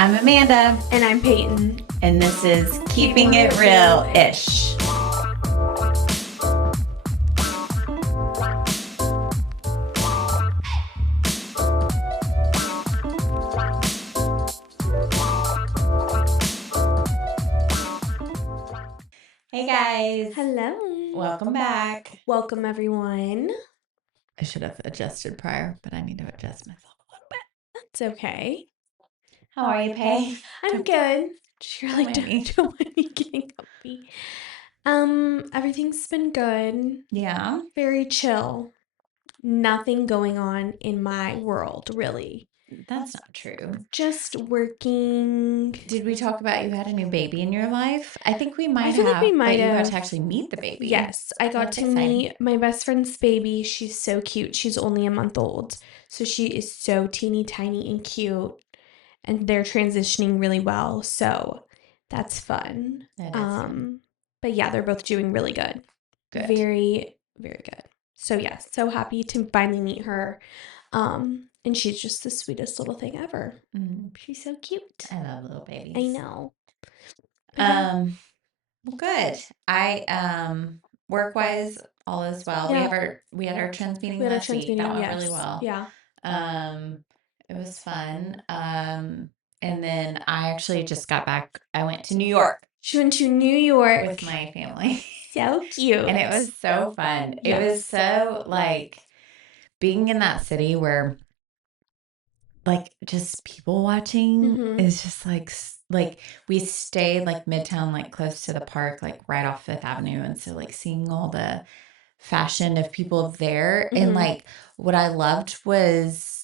I'm Amanda. And I'm Peyton. And this is Keeping It Real-ish. Hey guys. Hello. Welcome back. Welcome everyone. I should have adjusted prior, but I need to adjust myself a little bit. That's okay. How are you, Pay? I'm good. Just really don't want me getting comfy. Everything's been good. Yeah. Very chill. Nothing going on in my world, really. That's not true. Just working. Did we talk about you had a new baby in your life? I think we might feel have. like we might but you got have. to actually meet the baby. Yes, I got That's to exciting. meet my best friend's baby. She's so cute. She's only a month old. So she is so teeny tiny and cute. And they're transitioning really well. So that's fun. That is fun. But yeah, they're both doing really good. Good. Very, very good. So yeah, so happy to finally meet her. And she's just the sweetest little thing ever. Mm. She's so cute. I love little babies. I know. Well, good. I work-wise, all is well. Yeah. We had our trends meeting We had our last trends week. meeting, That went yes. really well. Yeah. It was fun. And then I actually just got back. I went to New York She went to New York. with my family. So cute. And it was so fun. It was so like being in that city where like just people watching is just like we stayed like midtown, like close to the park, like right off Fifth Avenue. And so like seeing all the fashion of people there and like what I loved was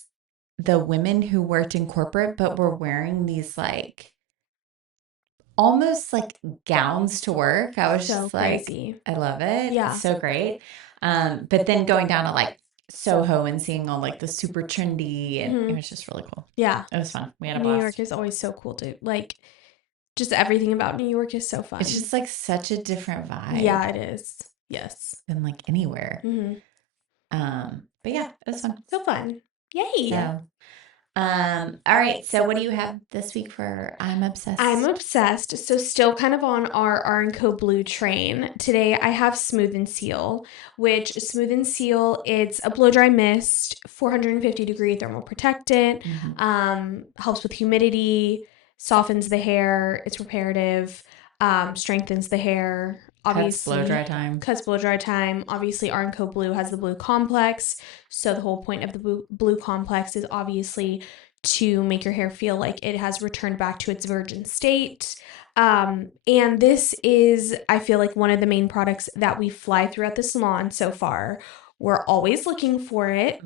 the women who worked in corporate but were wearing these like almost like gowns to work. I was So just like, crazy. I love it. Yeah. It's so great. But then going down to like Soho and seeing all like the super trendy and it was just really cool. Yeah. It was fun. We had a New blast. York is always so cool too. Like just everything about New York is so fun. It's just like such a different vibe. Yeah, it is. Yes. Than like anywhere. But yeah, it was fun. So fun. Yay. So, all right. So what do you have this week for I'm Obsessed? I'm obsessed. So still kind of on our R&Co Bleu train. Today I have Smooth and Seal, which Smooth and Seal, it's a blow dry mist, 450-degree thermal protectant, helps with humidity, softens the hair, it's reparative, strengthens the hair. Obviously, cuts blow dry time. Obviously, R&Co Bleu has the Bleu complex. So the whole point of the Bleu complex is obviously to make your hair feel like it has returned back to its virgin state. And this is, I feel like, one of the main products that we fly throughout the salon so far. We're always looking for it.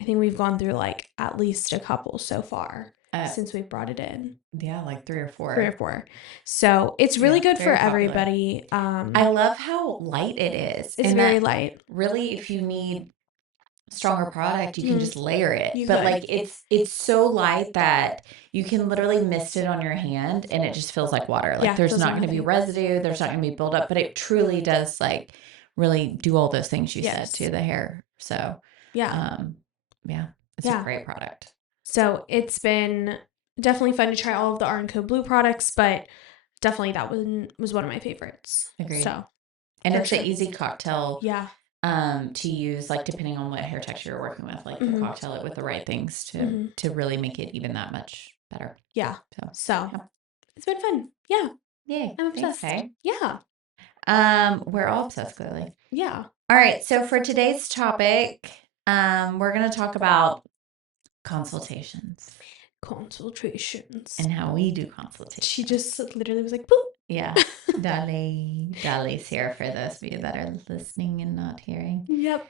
I think we've gone through like at least a couple so far since we've brought it in. Yeah, like 3 or 4. So it's really good for everybody. I love how light it is. It's very light. Really, if you need stronger product, you can just layer it. But like it's so light that you can literally mist it on your hand and it just feels like water. Like there's not going to be residue, there's not going to be buildup, but it truly does like really do all those things you said to the hair. So it's a great product. So it's been definitely fun to try all of the R&Co Bleu products, but definitely that one was one of my favorites. Agreed. So, and it's an easy cocktail. Yeah. To use, like depending on what hair texture you're working with, like you cocktail it with the right things to really make it even that much better. Yeah. So it's been fun. Yeah. Yay. I'm obsessed. Thanks, yeah. We're all obsessed, clearly. Yeah. All right. So for today's topic, we're gonna talk about consultations. And how we do consultations. She just literally was like, boop. Yeah. Dolly's here for those of you that are listening and not hearing. Yep.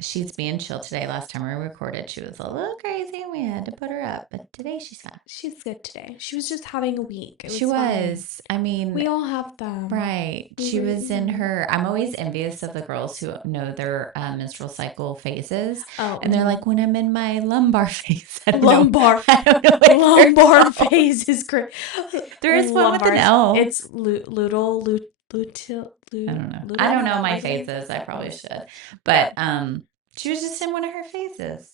She's being chill today. Last time we recorded, she was a little crazy and we had to put her up. But today she's fine. She's good today. She was just having a week. She was. I mean, we all have them. Right. She was in her. I'm always envious of the girls who know their menstrual cycle phases. Oh. And they're like, when I'm in my lumbar phase. I don't know. Lumbar phase is great. There is one with an L. It's luteal. I don't know. I don't know my phases. I probably should. But she was just in one of her phases.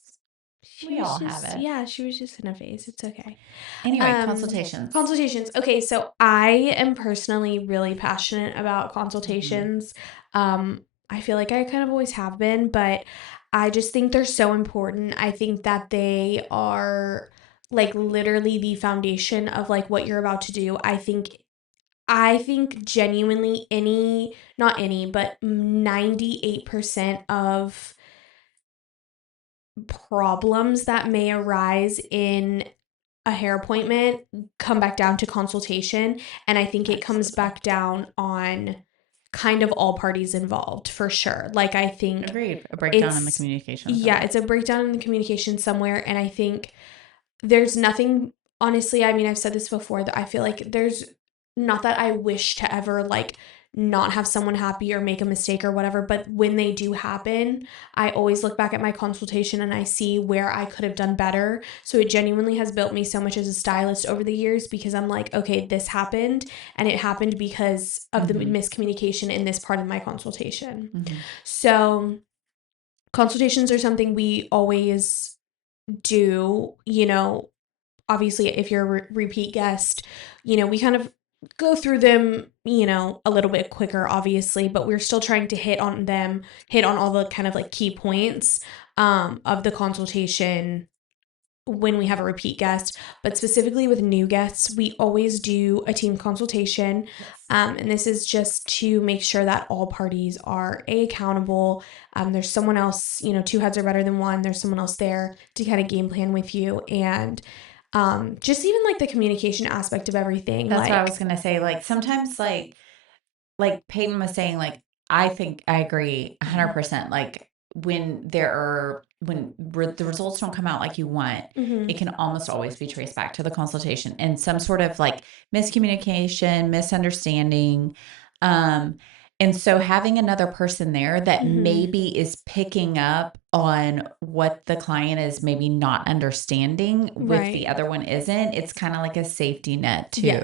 We all have it. Yeah, she was just in a phase. It's okay. Anyway, consultations. Consultations. Okay, so I am personally really passionate about consultations. I feel like I kind of always have been, but I just think they're so important. I think that they are like literally the foundation of like what you're about to do. I think genuinely not any, but 98% of problems that may arise in a hair appointment come back down to consultation. And I think it comes back down on kind of all parties involved for sure. Like, I think Agreed. A breakdown in the communication. Yeah, it's a breakdown in the communication somewhere. And I think there's nothing, honestly, I mean, I've said this before, that I feel like there's not that I wish to ever like not have someone happy or make a mistake or whatever, but when they do happen, I always look back at my consultation and I see where I could have done better. So it genuinely has built me so much as a stylist over the years, because I'm like, okay, this happened, and it happened because of the miscommunication in this part of my consultation. So consultations are something we always do, obviously if you're a repeat guest, we kind of go through them, a little bit quicker, obviously, but we're still trying to hit on all the kind of like key points of the consultation when we have a repeat guest. But specifically with new guests, we always do a team consultation. And this is just to make sure that all parties are accountable. There's someone else, two heads are better than one. There's someone else there to kind of game plan with you. And just even like the communication aspect of everything. That's what I was gonna say. Like sometimes, like Peyton was saying, like I think I agree 100%. Like when the results don't come out like you want, it can almost always be traced back to the consultation and some sort of like miscommunication, misunderstanding. And so having another person there that maybe is picking up on what the client is maybe not understanding with the other one isn't, it's kind of like a safety net too.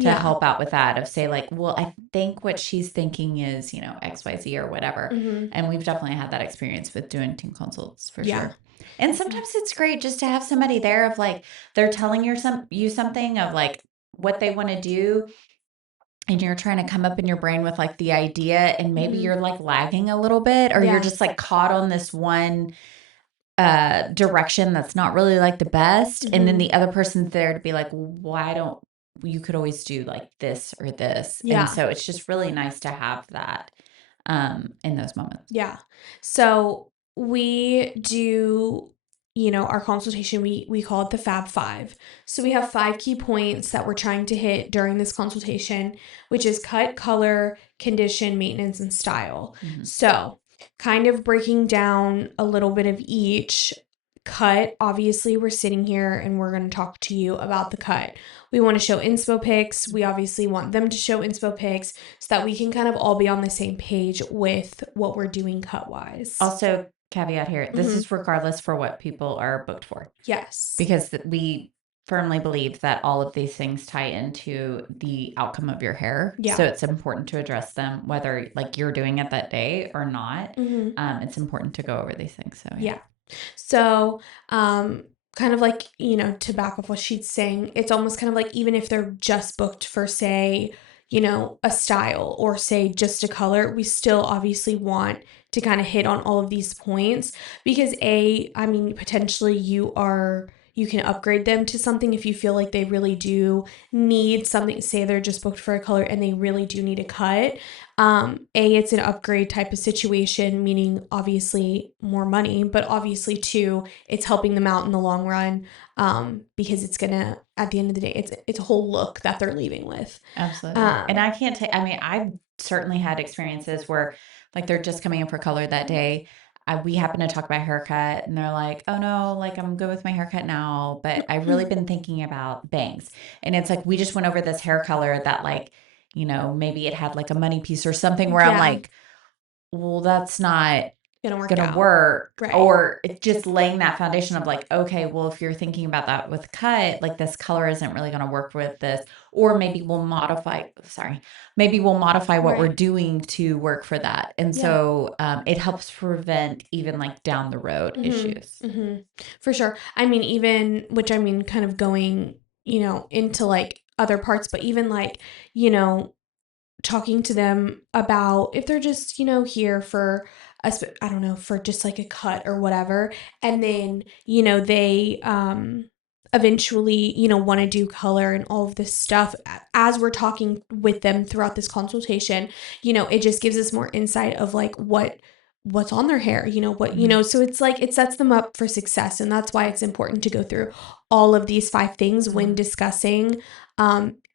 To help out with that, of say like, well, I think what she's thinking is, XYZ or whatever. And we've definitely had that experience with doing team consults for sure. And sometimes it's great just to have somebody there of like, they're telling you something of like what they want to do. And you're trying to come up in your brain with like the idea, and maybe you're like lagging a little bit, or you're just like caught on this one direction that's not really like the best. And then the other person's there to be like, why don't you could always do like this or this. And so it's just really nice to have that in those moments. Yeah. So we do, our consultation, we call it the Fab Five. So we have 5 key points that we're trying to hit during this consultation, which is cut, color, condition, maintenance, and style. So kind of breaking down a little bit of each. Cut, obviously we're sitting here and we're going to talk to you about the cut. We want to show inspo pics. We obviously want them to show inspo pics so that we can kind of all be on the same page with what we're doing cut wise. Also, caveat here, this is regardless for what people are booked for. Yes. Because we firmly believe that all of these things tie into the outcome of your hair. So it's important to address them, whether like you're doing it that day or not. It's important to go over these things. So yeah. So, kind of like, to back off what she's saying, it's almost kind of like, even if they're just booked for, say, a style or say just a color, we still obviously want to kind of hit on all of these points, because potentially you can upgrade them to something if you feel like they really do need something. Say they're just booked for a color and they really do need a cut. It's an upgrade type of situation, meaning obviously more money, but obviously too, it's helping them out in the long run, because it's gonna, at the end of the day, it's a whole look that they're leaving with. Absolutely. And I can't take, I've certainly had experiences where like they're just coming in for color that day. We happen to talk about haircut and they're like, oh no, like I'm good with my haircut now, but I've really been thinking about bangs. And it's like, we just went over this hair color that like, maybe it had like a money piece or something where I'm like, well, that's not gonna work, Right. or it's just laying that foundation of like, okay, well, if you're thinking about that with cut, like this color isn't really going to work with this, or maybe we'll modify what we're Right. doing to work for that. And Yeah. so it helps prevent even like down the road issues. For sure. I mean, even, which I mean, kind of going, into like other parts, but even like, talking to them about if they're just, here for I don't know, for just like a cut or whatever. And then, they eventually, want to do color and all of this stuff. As we're talking with them throughout this consultation, it just gives us more insight of like what's on their hair, so it's like it sets them up for success. And that's why it's important to go through all of these 5 things when discussing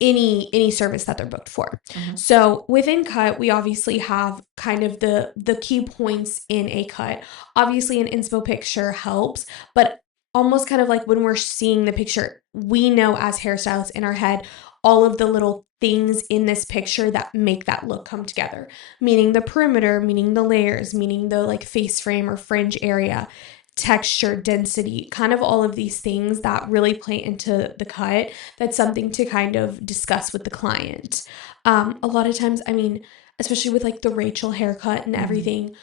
any service that they're booked for. So within cut, we obviously have kind of the key points in a cut. Obviously, an inspo picture helps, but almost kind of like when we're seeing the picture, we know as hairstylists in our head all of the little things in this picture that make that look come together, meaning the perimeter, meaning the layers, meaning the like face frame or fringe area, texture, density, kind of all of these things that really play into the cut. That's something to kind of discuss with the client. A lot of times, I mean, especially with like the Rachel haircut and everything,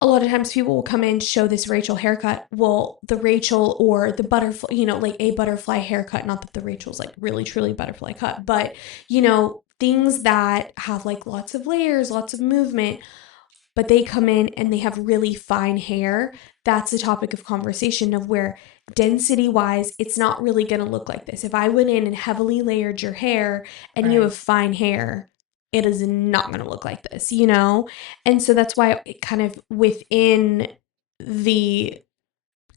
a lot of times people will come in, show this Rachel haircut. Well, the Rachel or the butterfly, like a butterfly haircut, not that the Rachel's like really truly butterfly cut, but things that have like lots of layers, lots of movement, but they come in and they have really fine hair. That's the topic of conversation of where density wise, it's not really going to look like this. If I went in and heavily layered your hair and you have fine hair, it is not going to look like this, And so that's why it kind of within the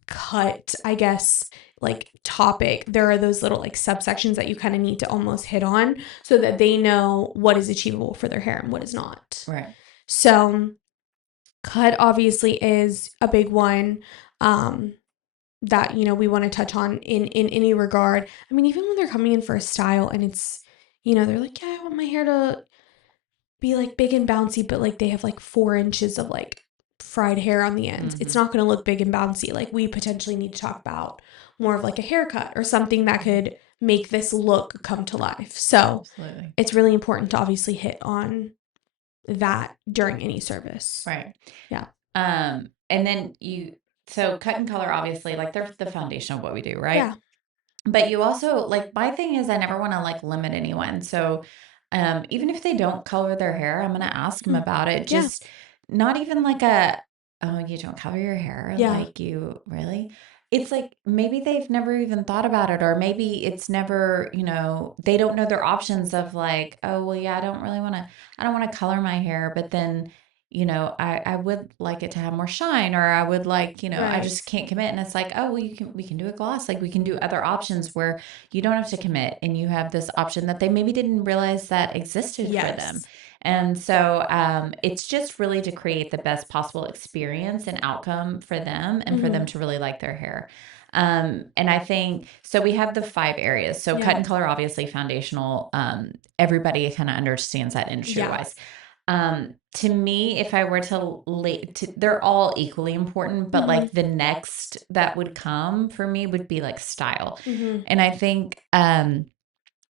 cut, I guess, like topic, there are those little like subsections that you kind of need to almost hit on so that they know what is achievable for their hair and what is not. Right. So cut obviously is a big one that we want to touch on in any regard. I mean, even when they're coming in for a style and it's they're like, yeah, I want my hair to be like big and bouncy, but like they have like 4 inches of like fried hair on the ends. It's not going to look big and bouncy. Like we potentially need to talk about more of like a haircut or something that could make this look come to life. So it's really important to obviously hit on that during any service. Right. Yeah. And then so cut and color, obviously, like they're the foundation of what we do, right? Yeah. But you also, like, my thing is I never want to like limit anyone. So even if they don't color their hair, I'm going to ask them about it. Yeah. Just not even like oh, you don't color your hair? Yeah. Like, you really? It's like maybe they've never even thought about it, or maybe it's never, they don't know their options of like, oh, well, yeah, I don't want to color my hair, but then, I would like it to have more shine, or I would like, I just can't commit. And it's like, oh, well, we can do a gloss. Like we can do other options where you don't have to commit and you have this option that they maybe didn't realize that existed for them. And so it's just really to create the best possible experience and outcome for them and for them to really like their hair. And I think, so we have the 5 areas. So cut and color, obviously foundational. Everybody kind of understands that industry wise. To me, if I were they're all equally important, but like the next that would come for me would be like style. And I think,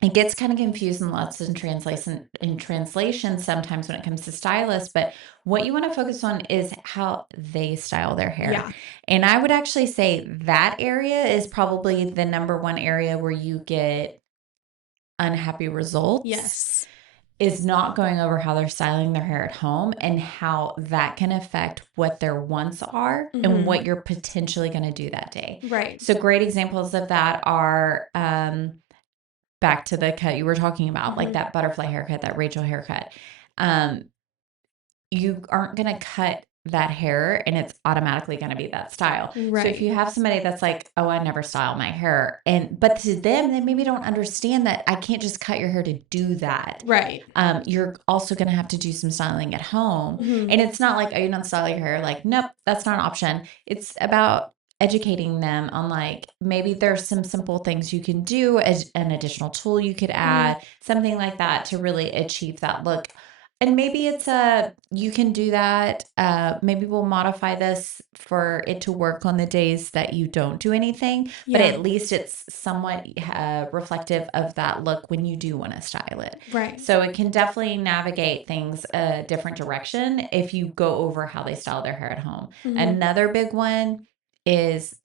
it gets kind of confused and lots in translation sometimes when it comes to stylists, but what you want to focus on is how they style their hair. Yeah. And I would actually say that area is probably the number one area where you get unhappy results. Yes. Is not going over how they're styling their hair at home and how that can affect what their wants are and what you're potentially going to do that day. Right. So great examples of that are back to the cut you were talking about, like that butterfly haircut, that Rachel haircut. You aren't going to cut that hair and it's automatically going to be that style. Right. So if you have somebody that's like, oh, I never style my hair, but to them, they maybe don't understand that I can't just cut your hair to do that. Right. You're also going to have to do some styling at home. And it's not like, oh, you don't style your hair. Like, nope, that's not an option. It's about educating them on like, maybe there's some simple things you can do as an additional tool you could add, something like that to really achieve that look. And maybe it's you can do that. Maybe we'll modify this for it to work on the days that you don't do anything, but Yeah. at least it's somewhat reflective of that look when you do want to style it. Right. So it can definitely navigate things a different direction if you go over how they style their hair at home. Another big one is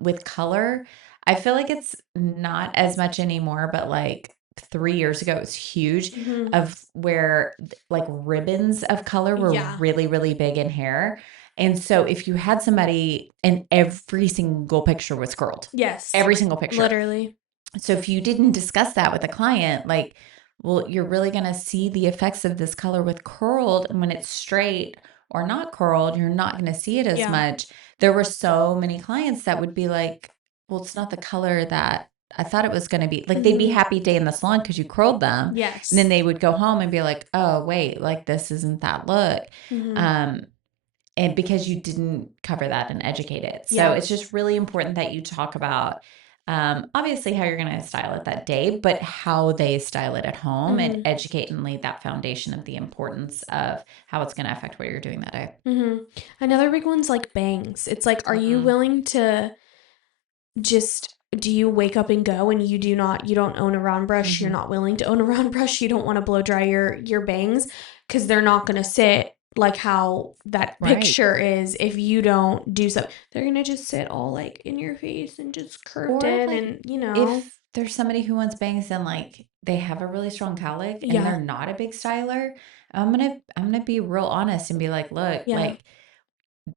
with color. I feel like it's not as much anymore, but like 3 years ago, it was huge of where like ribbons of color were Yeah. really, really big in hair. And so if you had somebody and every single picture was curled, Yes. every single picture. Literally. So if you didn't discuss that with a client, like, well, you're really going to see the effects of this color with curled. And when it's straight or not curled, you're not going to see it as Yeah. much. There were so many clients that would be like, well, it's not the color that I thought it was going to be. Like they'd be happy day in the salon because you curled them. Yes. And then they would go home and be like, oh, wait, like this isn't that look. And because you didn't cover that and educate it. So it's just really important that you talk about obviously how you're going to style it that day, but how they style it at home and educate and lay that foundation of the importance of how it's going to affect what you're doing that day. Another big one's like bangs. It's like, are you willing to just, do you wake up and go and you don't own a round brush, you're not willing to own a round brush, you don't want to blow dry your bangs because they're not going to sit like how that picture is if you don't do so. They're going to just sit all like in your face and just curved in, like, and you know. If there's somebody who wants bangs and like they have a really strong cowlick and they're not a big styler, I'm gonna be real honest and be like, look, like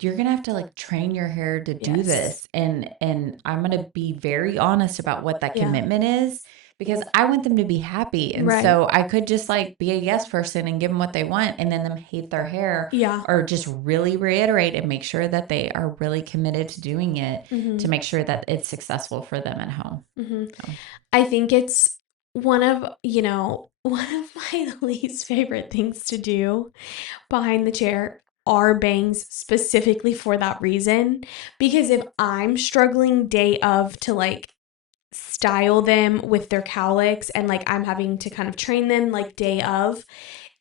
you're gonna have to like train your hair to do this, and I'm gonna be very honest about what that commitment is, because I want them to be happy. And so I could just like be a yes person and give them what they want and then them hate their hair, or just really reiterate and make sure that they are really committed to doing it to make sure that it's successful for them at home. So. I think it's one of my least favorite things to do behind the chair are bangs, specifically for that reason. Because if I'm struggling day of to like style them with their cowlicks and like I'm having to kind of train them like day of,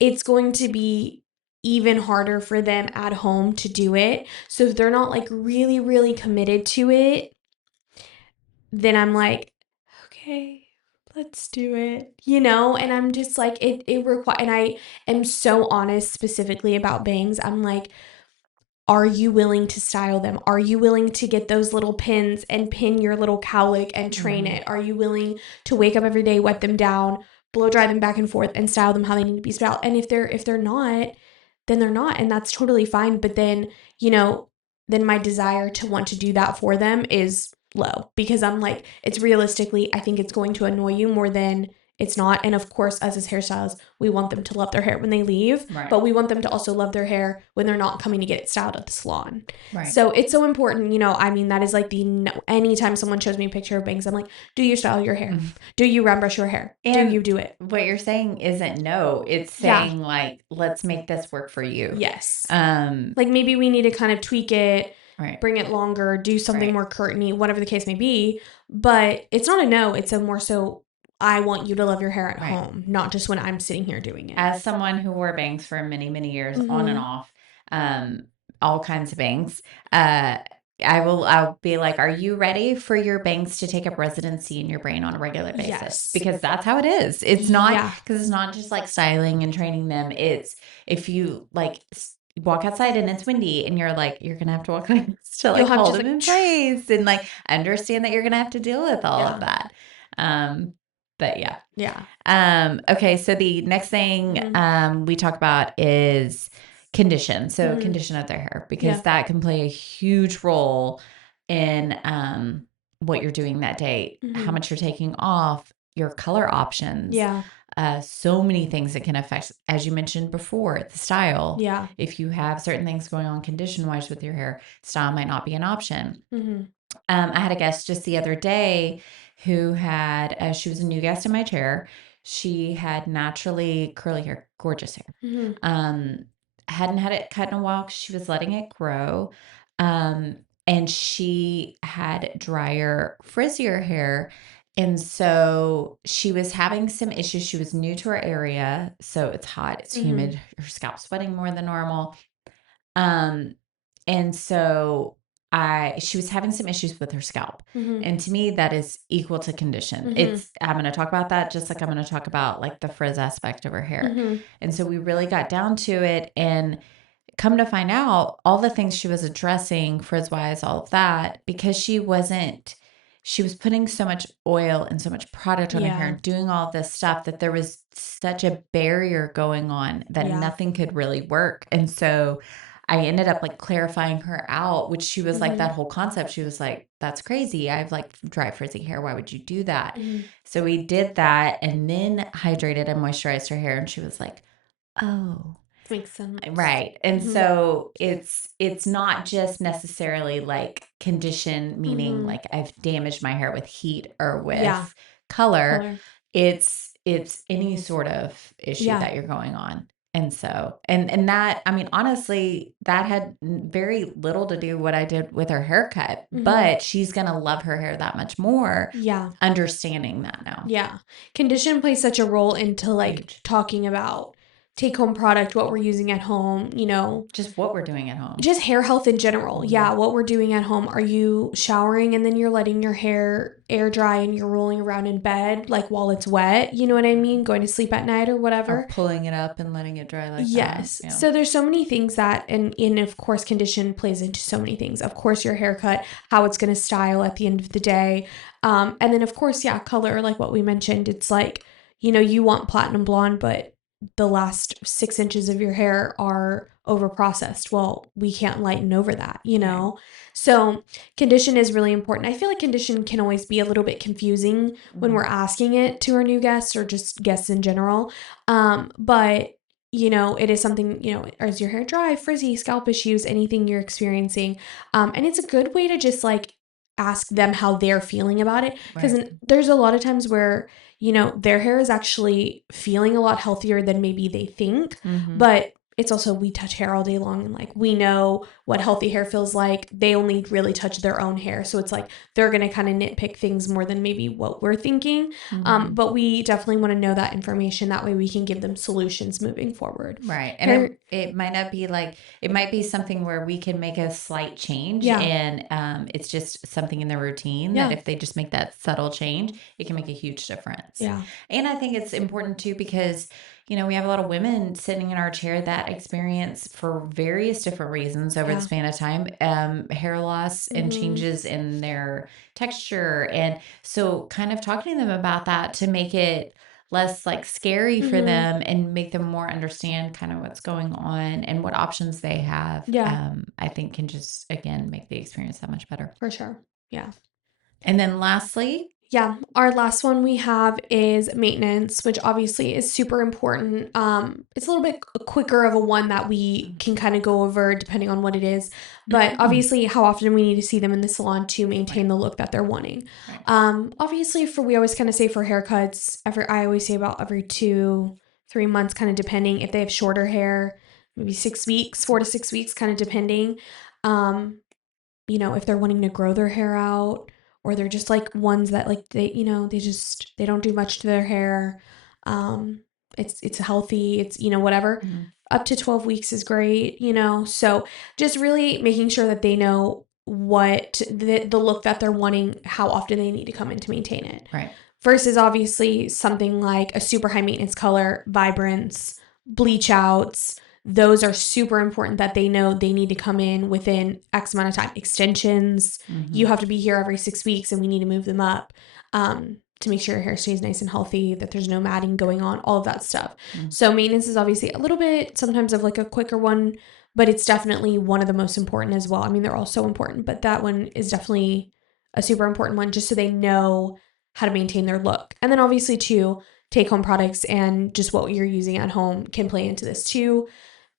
it's going to be even harder for them at home to do it. So if they're not like really, really committed to it, then I'm like, okay, let's do it, and I'm just like, it require, and I am so honest specifically about bangs. I'm like, are you willing to style them? Are you willing to get those little pins and pin your little cowlick and train it? Are you willing to wake up every day, wet them down, blow dry them back and forth, and style them how they need to be styled? And if they're not, then they're not, and that's totally fine. But then, then my desire to want to do that for them is low, because I'm like, it's realistically, I think it's going to annoy you more than it's not. And of course, as his hairstylists, we want them to love their hair when they leave, but we want them to also love their hair when they're not coming to get it styled at the salon. So it's so important, I mean, that is like anytime someone shows me a picture of bangs, I'm like, do you style your hair? Do you round brush your hair? And do you do it? What you're saying isn't no, it's saying like, let's make this work for you. Yes. Like maybe we need to kind of tweak it, bring it longer, do something more curtainy, whatever the case may be. But it's not a no, it's a more so, I want you to love your hair at home, not just when I'm sitting here doing it. As someone who wore bangs for many, many years, on and off, all kinds of bangs, I'll be like, are you ready for your bangs to take up residency in your brain on a regular basis? Yes. Because that's how it is. It's not, because it's not just like styling and training them. It's if you like walk outside and it's windy and you're like, you're going to have to walk like this to like hold them in place and like understand that you're going to have to deal with all of that. But okay. So the next thing we talk about is condition. So condition of their hair, because that can play a huge role in what you're doing that day, how much you're taking off, your color options. So many things that can affect, as you mentioned before, the style. If you have certain things going on condition wise with your hair, style might not be an option. I had a guest just the other day who had, she was a new guest in my chair. She had naturally curly hair, gorgeous hair. Hadn't had it cut in a while because she was letting it grow. And she had drier, frizzier hair. And so she was having some issues. She was new to our area, so it's hot, it's humid, her scalp's sweating more than normal. And so she was having some issues with her scalp. And to me, that is equal to condition. I'm going to talk about that just like I'm going to talk about like the frizz aspect of her hair. And so we really got down to it, and come to find out all the things she was addressing frizz wise, all of that, because she was putting so much oil and so much product on her hair and doing all this stuff that there was such a barrier going on that nothing could really work. And so I ended up like clarifying her out, which she was like, that whole concept. She was like, that's crazy. I have like dry, frizzy hair. Why would you do that? So we did that and then hydrated and moisturized her hair. And she was like, oh, makes sense. Right. And so it's not just necessarily like condition, meaning like I've damaged my hair with heat or with color. It's any sort of issue that you're going on. And so, and that, I mean, honestly, that had very little to do what I did with her haircut, but she's going to love her hair that much more. Understanding that now. Yeah. Condition plays such a role into like talking about take home product, what we're using at home, just what we're doing at home, just hair health in general. Yeah. What we're doing at home. Are you showering and then you're letting your hair air dry and you're rolling around in bed like while it's wet? You know what I mean? Going to sleep at night or whatever. Or pulling it up and letting it dry like that. Yes. Yeah. So there's so many things that, and of course, condition plays into so many things. Of course, your haircut, how it's going to style at the end of the day. And then of course, color, like what we mentioned, it's like, you want platinum blonde, but the last 6 inches of your hair are over processed. Well, we can't lighten over that, Right. So condition is really important. I feel like condition can always be a little bit confusing when we're asking it to our new guests or just guests in general. But it is something, is your hair dry, frizzy, scalp issues, anything you're experiencing. And it's a good way to just like ask them how they're feeling about it. Because there's a lot of times where their hair is actually feeling a lot healthier than maybe they think. But it's also, we touch hair all day long and like we know what healthy hair feels like. They only really touch their own hair. So it's like they're going to kind of nitpick things more than maybe what we're thinking. But we definitely want to know that information. That way we can give them solutions moving forward. Right. And it might not be like, it might be something where we can make a slight change and it's just something in their routine that if they just make that subtle change, it can make a huge difference. Yeah. And I think it's important too, because we have a lot of women sitting in our chair that experience for various different reasons over the span of time, hair loss and changes in their texture. And so kind of talking to them about that to make it less like scary for them and make them more understand kind of what's going on and what options they have. I think can just, again, make the experience that much better. For sure. Yeah. And then lastly, our last one we have is maintenance, which obviously is super important. It's a little bit quicker of a one that we can kind of go over depending on what it is. But obviously how often we need to see them in the salon to maintain the look that they're wanting. Obviously we always kind of say for haircuts, I always say about every 2-3 months, kind of depending if they have shorter hair, maybe 6 weeks, 4 to 6 weeks, kind of depending. If they're wanting to grow their hair out, or they're just like ones that like they don't do much to their hair. It's healthy, it's whatever. Up to 12 weeks is great, so just really making sure that they know what the look that they're wanting, how often they need to come in to maintain it. Right. Versus obviously something like a super high maintenance color, vibrance, bleach outs. Those are super important that they know they need to come in within X amount of time. Extensions, you have to be here every 6 weeks and we need to move them up to make sure your hair stays nice and healthy, that there's no matting going on, all of that stuff. So maintenance is obviously a little bit sometimes of like a quicker one, but it's definitely one of the most important as well. I mean, they're all so important, but that one is definitely a super important one just so they know how to maintain their look. And then obviously too, take home products and just what you're using at home can play into this too.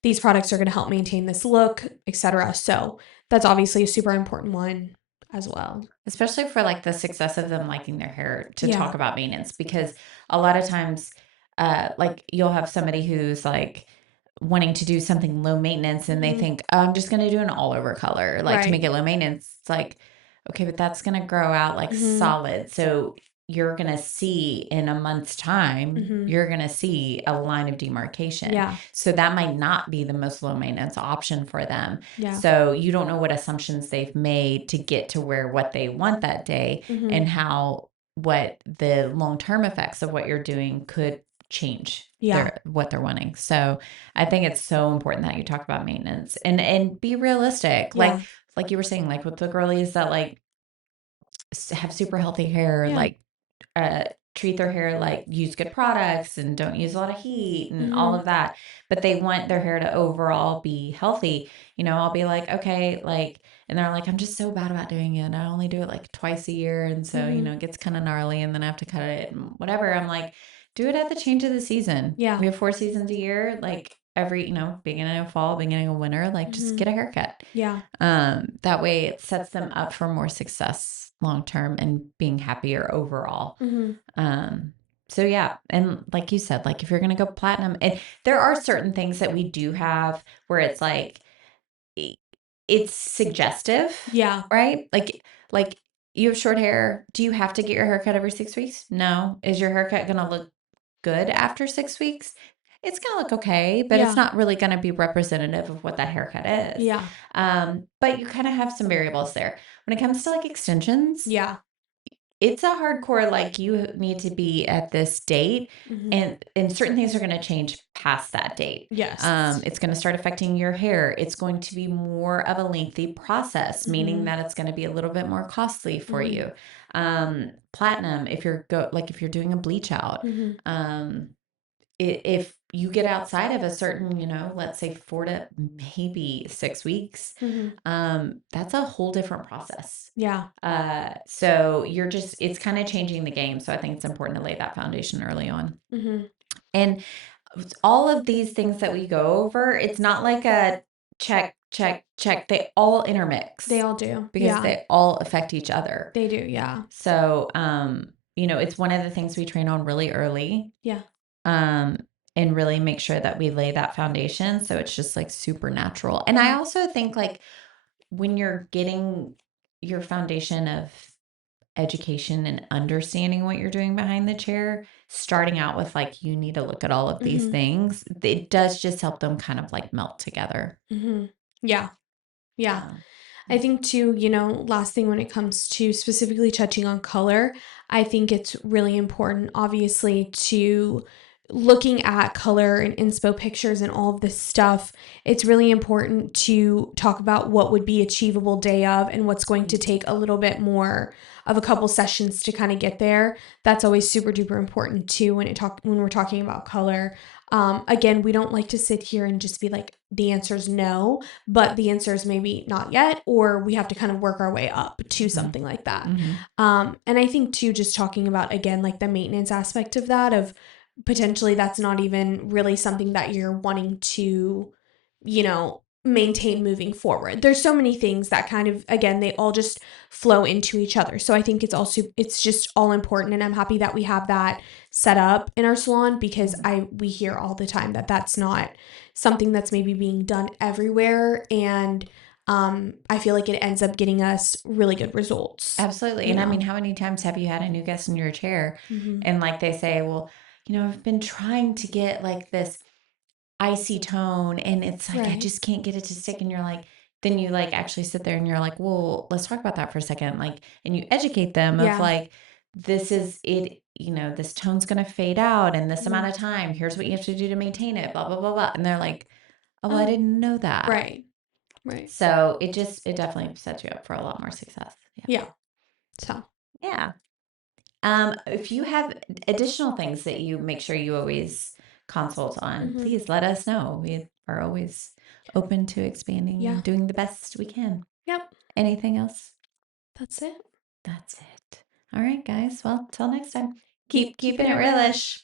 These products are going to help maintain this look, etc. So that's obviously a super important one as well. Especially for like the success of them liking their hair to talk about maintenance, because a lot of times like you'll have somebody who's like wanting to do something low maintenance and they think, oh, I'm just going to do an all over color, like to make it low maintenance. It's like, okay, but that's going to grow out like solid. So you're going to see in a month's time, Mhm. you're going to see a line of demarcation. Yeah. So that might not be the most low maintenance option for them. Yeah. So you don't know what assumptions they've made to get to what they want that day, Mhm. and what the long-term effects of what you're doing could change Yeah. what they're wanting. So I think it's so important that you talk about maintenance and be realistic. Yeah. Like you were saying, like with the girlies that like have super healthy hair, Yeah. like treat their hair, like use good products and don't use a lot of heat and all Mhm. of that, but they want their hair to overall be healthy. I'll be like, okay, like, and they're like, I'm just so bad about doing it. I only do it like twice a year. And so, Mhm. it gets kind of gnarly and then I have to cut it and whatever. I'm like, do it at the change of the season. Yeah. We have 4 seasons a year, like every, beginning of fall, beginning of winter, like just get a haircut. Yeah. That way it sets them up for more success long term and being happier overall. So yeah, and like you said, like if you're gonna go platinum, and there are certain things that we do have where it's like it's suggestive, Yeah. right? Like you have short hair. Do you have to get your haircut every 6 weeks? No. Is your haircut gonna look good after 6 weeks? It's gonna look okay, but it's Yeah. not really gonna be representative of what that haircut is. Yeah. But you kind of have some variables there. When it comes to like extensions, Yeah. it's a hardcore, like you need to be at this date, Mhm. and certain things are going to change past that date. Yes. It's going to start affecting your hair. It's going to be more of a lengthy process, meaning that it's going to be a little bit more costly for you. Platinum, if you're doing a bleach out, if you get outside of a certain, let's say 4 to maybe 6 weeks, that's a whole different process. Yeah. So it's kind of changing the game. So I think it's important to lay that foundation early on. Mhm. And all of these things that we go over, it's not like a check, check, check. They all intermix. They all do. Because Yeah. they all affect each other. They do. Yeah. So, it's one of the things we train on really early. Yeah. And really make sure that we lay that foundation so it's just like super natural. And I also think like when you're getting your foundation of education and understanding what you're doing behind the chair, starting out with like you need to look at all of these things, it does just help them kind of like melt together. Yeah. Yeah. I think too, last thing when it comes to specifically touching on color, I think it's really important, obviously, to looking at color and inspo pictures and all of this stuff. It's really important to talk about what would be achievable day of and what's going to take a little bit more of a couple sessions to kind of get there. That's always super duper important too when we're talking about color. Again, we don't like to sit here and just be like, the answer is no, but the answer is maybe not yet, or we have to kind of work our way up to something like that. And I think too, just talking about, again, like the maintenance aspect of that, of potentially that's not even really something that you're wanting to, maintain moving forward. There's so many things that kind of, again, they all just flow into each other. So I think it's just all important. And I'm happy that we have that set up in our salon, because we hear all the time that that's not something that's maybe being done everywhere. And I feel like it ends up getting us really good results. Absolutely. And I mean, how many times have you had a new guest in your chair and like they say, well, I've been trying to get like this icy tone and it's like, I just can't get it to stick. And you're like, then you like actually sit there and you're like, well, let's talk about that for a second. Like, and you educate them of like, this is it, this tone's going to fade out in this amount of time. Here's what you have to do to maintain it, blah, blah, blah, blah. And they're like, oh, well, I didn't know that. Right. So it definitely sets you up for a lot more success. Yeah. So, yeah. If you have additional things that you make sure you always consult on, please let us know. We are always open to expanding and doing the best we can. Yep. Anything else? That's it. That's it. All right, guys. Well, till next time. Keep keeping it realish.